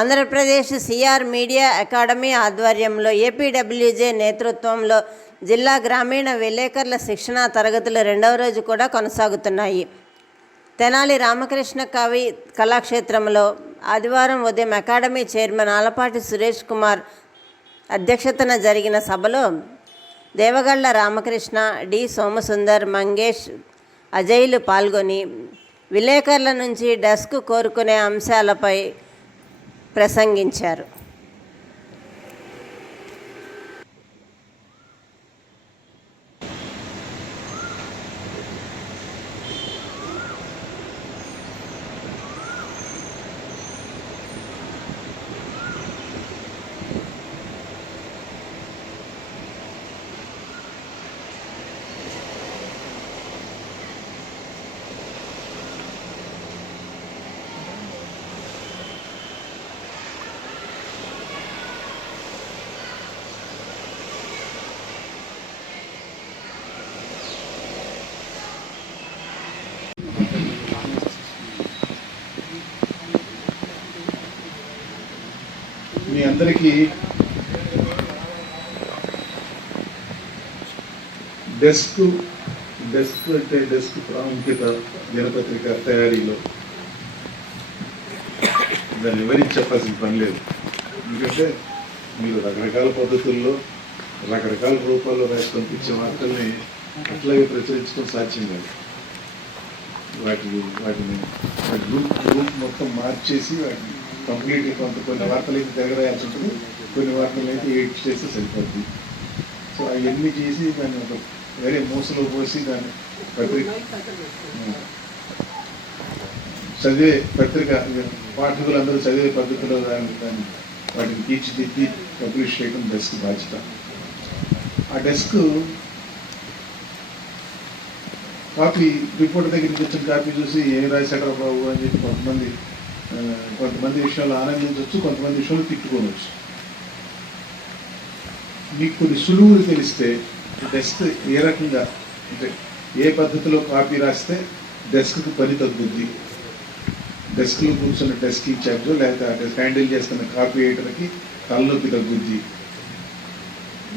Andhra Pradesh CR media academy ఆధ్వర్యంలో APWJ నేతృత్వంలో జిల్లా గ్రామీణ విలేకరుల శిక్షణా తరగతులు 2వ రోజు కూడా కొనసాగుతున్నాయి. తెనాలి రామకృష్ణ కవి కళాక్షేత్రంలో ఆదివారం ఉదయం అకాడమీ చైర్మన్ ఆలపాటి సురేష్ కుమార్ అధ్యక్షతన జరిగిన సభలో దేవగళ్ల రామకృష్ణ, డి సోమసుందర్, మంగేష్, అజయ్లు పాల్గొని విలేకరుల నుంచి డెస్క్ కోరుకునే అంశాలపై ప్రసంగించారు. మీ అందరికీ డెస్క్ అంటే డెస్క్ ప్రాముఖ్యత దినపత్రిక తయారీలో దాన్ని వివరించి చెప్పాల్సిన పని లేదు. ఎందుకంటే మీరు రకరకాల పద్ధతుల్లో రకరకాల రూపాల్లో రాసి పంపించే వార్తల్ని అట్లాగే ప్రచురించడం సాధ్యం కాదు. వాటిని గ్రూప్ మొత్తం మార్చేసి వాటిని కంప్లీట్గా కొన్ని వార్తలైతే తిరగరాయాల్సి ఉంటుంది, కొన్ని వార్తలైతే ఎడిట్ చేస్తే సరిపోద్ది. సో అవన్నీ చేసి దాన్ని ఒక వేరే మూసలో పోసి దాన్ని చదివే పత్రిక పాఠకులందరూ చదివే పద్ధతిలో వాటిని తీర్చిదిద్ది పబ్లిష్ చేయడం డెస్క్ బాధ్యత. ఆ డెస్క్ కాపీ రిపోర్టర్ దగ్గర నుంచి వచ్చిన కాపీ చూసి ఏం రాశాడరా బాబు అని చెప్పి కొంతమంది విషయాలు ఆనందించవచ్చు, కొంతమంది విషయాలు తిట్టుకోవచ్చు. మీకు కొన్ని సులువులు తెలిస్తే డెస్క్ ఏ రకంగా అంటే ఏ పద్ధతిలో కాపీ రాస్తే డెస్క్కి పని తగ్గుద్ది, డెస్క్లో కూర్చున్న డెస్క్ ఇన్ఛార్జో లేకపోతే ఆ డెస్క్ హ్యాండిల్ చేస్తున్న కాపీ రైటర్కి తలనొప్పి తగ్గుద్ది.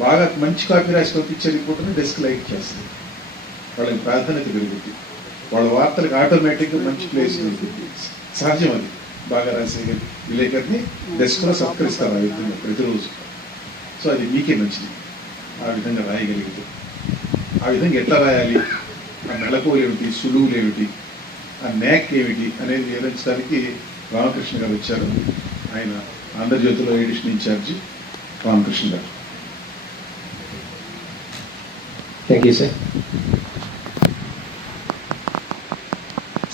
బాగా మంచి కాపీ రాసి పంపించే రిపోర్టర్ని డెస్క్ లైక్ చేస్తుంది, వాళ్ళకి ప్రాధాన్యత పెరుగుద్ది, వాళ్ళ వార్తలకు ఆటోమేటిక్గా మంచి ప్లేస్ దొరుకుతుంది. సహజం అది. బాగా రాసే విలేకరిని డెస్క్లో సత్కరిస్తారు ఆ విధంగా ప్రతిరోజు. సో అది మీకే మంచిది ఆ విధంగా రాయగలిగితే. ఆ విధంగా ఎట్లా రాయాలి, ఆ మెళకువలు ఏమిటి, సులువులు ఏమిటి, ఆ న్యాక్ ఏమిటి అనేది వివరించడానికి రామకృష్ణ గారు వచ్చారు. ఆయన ఆంధ్రజ్యోతిలో ఎడిషన్ ఇన్ఛార్జి రామకృష్ణ గారు. Thank you sir.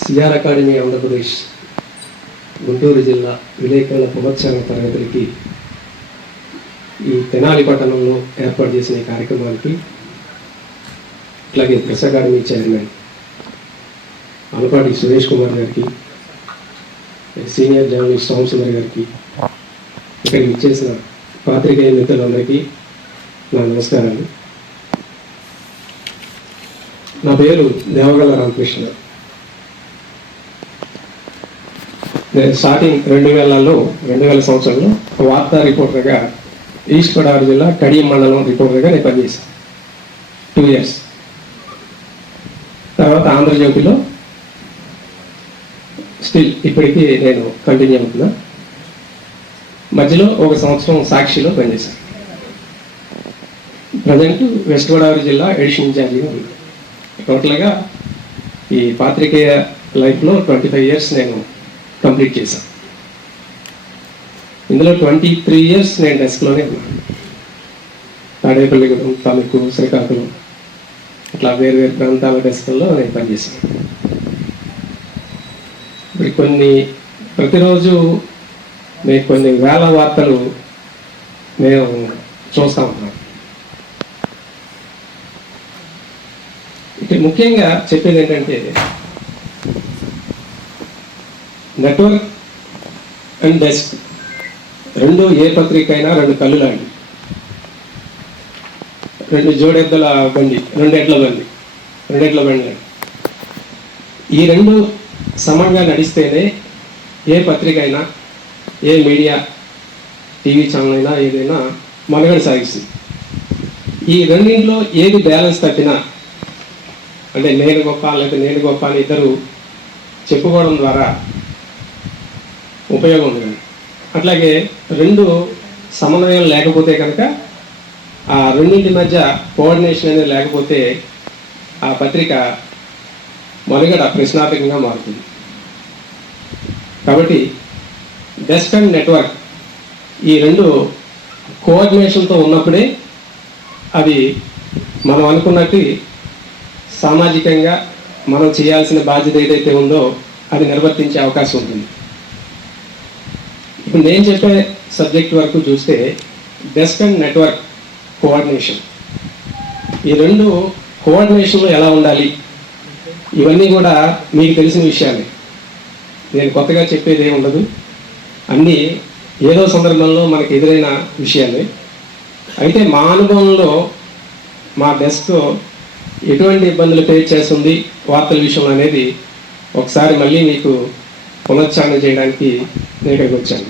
CR academy Andhra Pradesh Guntur జిల్లా విలేకరుల పునశ్చరణ తరగతులకి ఈ తెనాలి పట్టణంలో ఏర్పాటు చేసిన ఈ కార్యక్రమానికి, అట్లాగే press academy chairman Alapati Suresh Kumar గారికి, సీనియర్ జర్నలిస్ట్ సోమసుందర్ గారికి, ఇక్కడికి ఇచ్చేసిన పాత్రికేయ మిత్రులందరికీ నా నమస్కారాలు. నా పేరు దేవగళ్ల రామకృష్ణ. నేను స్టార్టింగ్ 2000 సంవత్సరంలో వార్తా రిపోర్టర్గా ఈస్ట్ గోదావరి జిల్లా కడియం మండలం రిపోర్టర్గా నేను పనిచేశాను 2 years. తర్వాత ఆంధ్రజ్యోతిలో స్టిల్ ఇప్పటికీ నేను కంటిన్యూ అవుతున్నా. మధ్యలో 1 సంవత్సరం సాక్షిలో పనిచేశాను. ప్రజెంట్ వెస్ట్ గోదావరి జిల్లా ఎడిషన్ ఇన్ఛార్జిగా ఉంది. టోటల్గా ఈ పాత్రికేయ లైఫ్లో 25 years నేను కంప్లీట్ చేశాను. ఇందులో 23 years నేను డెస్క్లోనే ఉన్నాను. తాడేపల్లిగూడెం, తణుకు, శ్రీకాకుళం అట్లా వేరు ప్రాంతాల డెస్క్లో నేను పనిచేశాను. ఇప్పుడు ప్రతిరోజు మేము కొన్ని వేల వార్తలు మేము చూస్తూ ఉంటాం. ఇక్కడ ముఖ్యంగా చెప్పేది ఏంటంటే నెట్వర్క్ అండ్ డెస్క్ రెండు ఏ పత్రిక అయినా 2 కళ్ళు లాంటి, 2 జోడెద్దుల బండి, 2 ఎడ్ల బండి లాంటి. ఈ 2 సమంగా నడిస్తేనే ఏ పత్రిక అయినా ఏ మీడియా టీవీ ఛానల్ అయినా ఏదైనా మనుగడ సాగిస్తుంది. ఈ రెండింటిలో ఏది బ్యాలెన్స్ తప్పినా, అంటే నేను గొప్ప లేదా నేను గొప్ప అని ఇద్దరు చెప్పుకోవడం ద్వారా ఉపయోగం ఉండదు. అట్లాగే రెండు సమన్వయం లేకపోతే కనుక ఆ రెండింటి మధ్య కోఆర్డినేషన్ అనేది లేకపోతే ఆ పత్రిక మనుగడ ప్రశ్నార్థకంగా మారుతుంది. కాబట్టి డెస్క్ అండ్ నెట్వర్క్ ఈ రెండు కోఆర్డినేషన్తో ఉన్నప్పుడే అవి మనం అనుకున్నట్టు సామాజికంగా మనం చేయాల్సిన బాధ్యత ఏదైతే ఉందో అది నిర్వర్తించే అవకాశం ఉంటుంది. ఇప్పుడు నేను చెప్పే సబ్జెక్ట్ వరకు చూస్తే డెస్క్ అండ్ నెట్వర్క్ కోఆర్డినేషన్, ఈ రెండు కోఆర్డినేషన్లో ఎలా ఉండాలి ఇవన్నీ కూడా మీకు తెలిసిన విషయాలే. నేను కొత్తగా చెప్పేది ఏమి ఉండదు, అన్నీ ఏదో సందర్భంలో మనకు ఎదురైన విషయాలే. అయితే మా అనుభవంలో మా డెస్క్ ఎటువంటి ఇబ్బందులు ఫేస్ చేస్తుంది వార్తల విషయంలో అనేది ఒకసారి మళ్ళీ మీకు పునశ్చరణ చేయడానికి నేను ఇక్కడికి వచ్చాను.